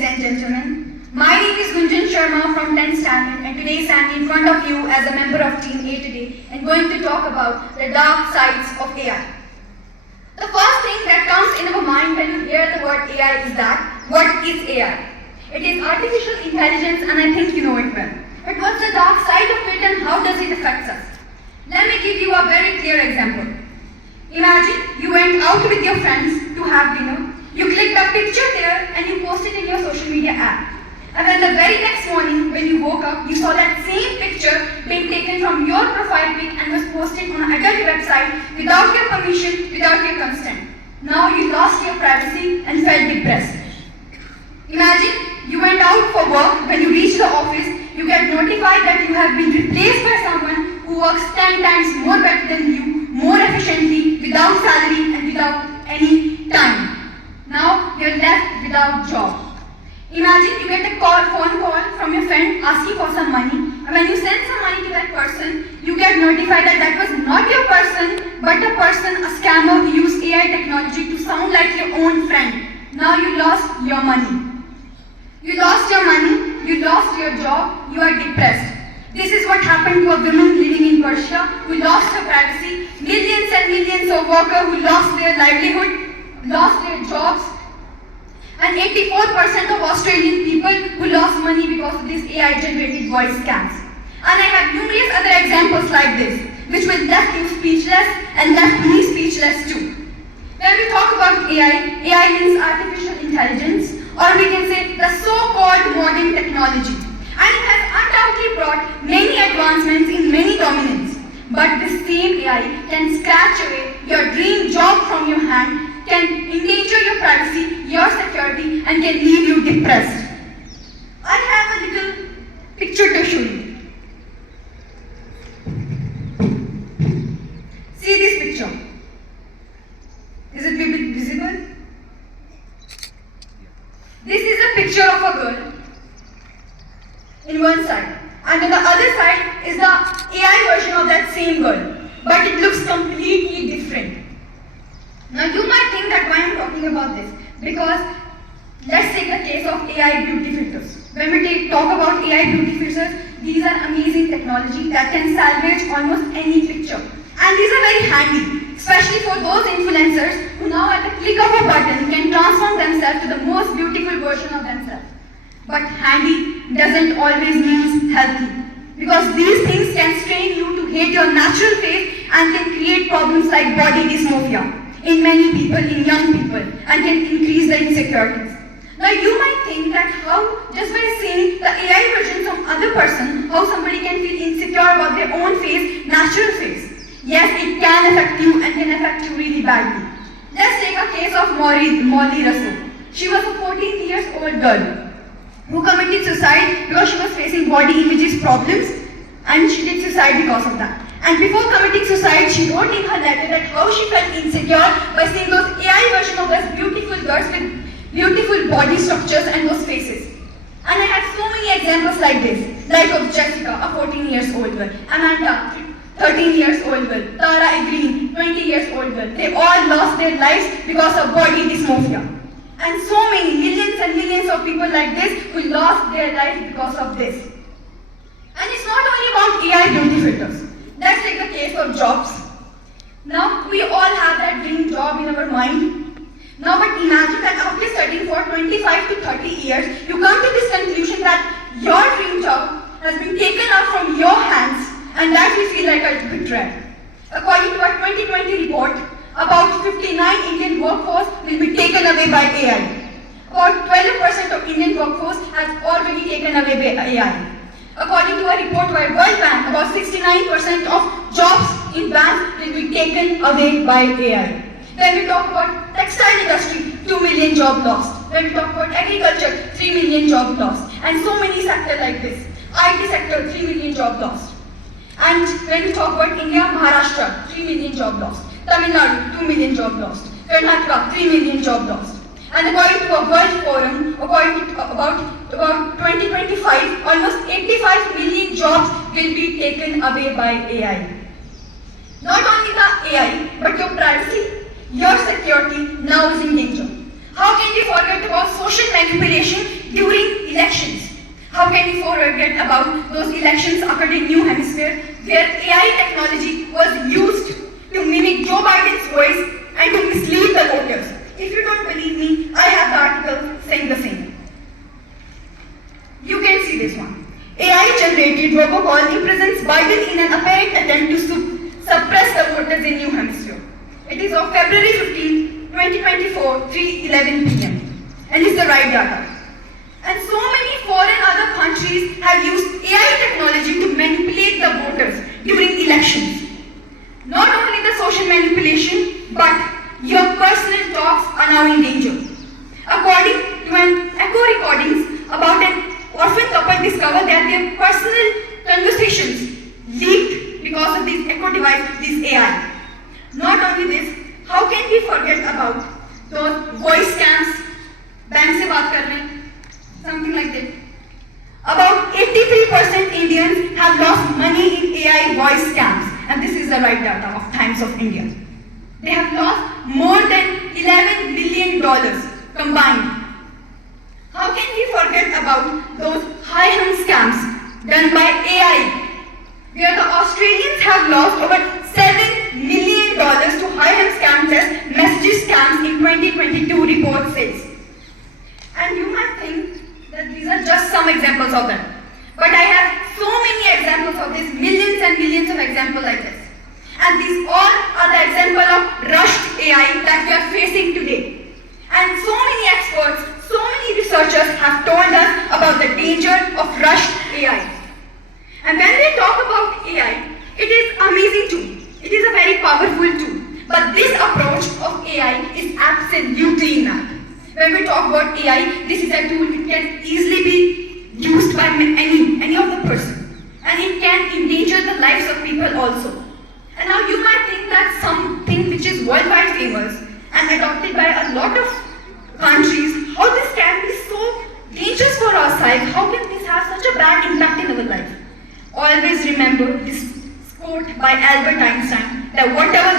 ladies and gentlemen. My name is Gunjan Sharma from 10th Standard, and today standing in front of you as a member of Team A today and going to talk about the dark sides of AI. The first thing that comes in our mind when you hear the word AI is that, what is AI? It is artificial intelligence, and I think you know it well. But what's the dark side of it and how does it affect us? Let me give you a very clear example. Imagine you went out with your friends to have dinner. You clicked a picture there and you post it in your social media app. And then the very next morning when you woke up, you saw that same picture being taken from your profile pic and was posted on an adult website without your permission, without your consent. Now you lost your privacy and felt depressed. Imagine you went out for work. When you reach the office, you get notified that you have been replaced by someone who works 10 times more better than you, more efficiently, without salary and without any time. Now you're left without job. Imagine you get a phone call from your friend asking for some money, and when you send some money to that person, you get notified that that was not your person, but a person, a scammer who used AI technology to sound like your own friend. Now you lost your money. You lost your money, you lost your job, you are depressed. This is what happened to a woman living in Persia who lost her privacy, millions and millions of workers who lost their livelihood, lost their jobs, and 84% of Australian people who lost money because of these AI-generated voice scams. And I have numerous other examples like this, which will left you speechless and left me speechless too. When we talk about AI, AI means artificial intelligence, or we can say the so-called modern technology. And it has undoubtedly brought many advancements in many domains. But this same AI can scratch away your dream job from your hand, can endanger your privacy, your security, and can leave you depressed. I have a little picture to show you. See this picture. Is it visible? This is a picture of a girl in one side, and on the other side is the AI version of that same girl, but it looks completely different. Now you might think that why I'm talking about this, because let's take the case of AI beauty filters. When we talk about AI beauty filters, these are amazing technology that can salvage almost any picture. And these are very handy, especially for those influencers who now at the click of a button can transform themselves to the most beautiful version of themselves. But handy doesn't always mean healthy, because these things can strain you to hate your natural face and can create problems like body dysmorphia in many people, in young people, and can increase the insecurities. Now you might think that how, just by seeing the AI version of other person, how somebody can feel insecure about their own face, natural face. Yes, it can affect you and can affect you really badly. Let's take a case of Molly Russell. She was a 14-year-old girl who committed suicide because she was facing body images problems, and she did suicide because of that. And before committing suicide, she wrote in her letter that how she felt insecure by seeing those AI version of those beautiful girls with beautiful body structures and those faces. And I have so many examples like this, like of Jessica, a 14-year-old girl, Amanda, 13-year-old girl, Tara Green, 20-year-old girl. They all lost their lives because of body dysmorphia. And so many, millions and millions of people like this who lost their lives because of this. And it's not only about AI beauty filters. Let's take the case of jobs. Now, we all have that dream job in our mind. Now, but imagine that after studying for 25 to 30 years, you come to this conclusion that your dream job has been taken out from your hands, and that we feel like a betrayal. According to a 2020 report, about 59 Indian workforce will be taken away by AI. About 12% of Indian workforce has already taken away by AI. According to a report by World Bank, about 69% of jobs in banks will be taken away by AI. When we talk about textile industry, 2 million jobs lost. When we talk about agriculture, 3 million jobs lost. And so many sectors like this. IT sector, 3 million jobs lost. And when we talk about India, Maharashtra, 3 million jobs lost. Tamil Nadu, 2 million jobs lost. Karnataka, 3 million jobs lost. And according to a World Forum, according to about 2025, almost 85 million jobs will be taken away by AI. Not only the AI, but your privacy, your security now is in danger. How can we forget about social manipulation during elections. How can we forget about those elections occurred in New Hemisphere where AI technology was used to mimic Joe Biden's voice and to mislead the voters? If you don't believe me, I have the article saying the same. You can see this one. AI-generated robocall imprisons Biden in an apparent attempt to suppress the voters in New Hampshire. It is of February 15, 2024, 3:11 p.m. and is the right data. And so many foreign other countries have used AI technology to manipulate the voters during elections. Not only the social manipulation, but your personal talks are now in danger. According to an echo recordings about an orphan couple discovered that their personal conversations leaked because of this echo device, this AI. Not only this, how can we forget about those voice scams, bank से बात कर रहे हैं, something like that. About 83% Indians have lost money in AI voice scams, and this is the right data of Times of India. They have lost more than $11 billion combined. How can we forget about those high-end scams done by AI, where the Australians have lost over $7 million to high-end scam test messages scams in 2022 report says. And you might think that these are just some examples of them. But I have so many examples of this, millions and millions of examples like this. And these all are the example of rushed AI that we are facing today. And so many experts, so many researchers have told us about the danger of rushed AI. And when we talk about AI, it is amazing tool. It is a very powerful tool. But this approach of AI is absolutely not. When we talk about AI, this is a tool which can easily be used by any of the person. And it can endanger the lives of people also. And now you might think that something which is worldwide famous and adopted by a lot of countries, how this can be so dangerous for our side, how can this have such a bad impact in our life? Always remember this quote by Albert Einstein, that whatever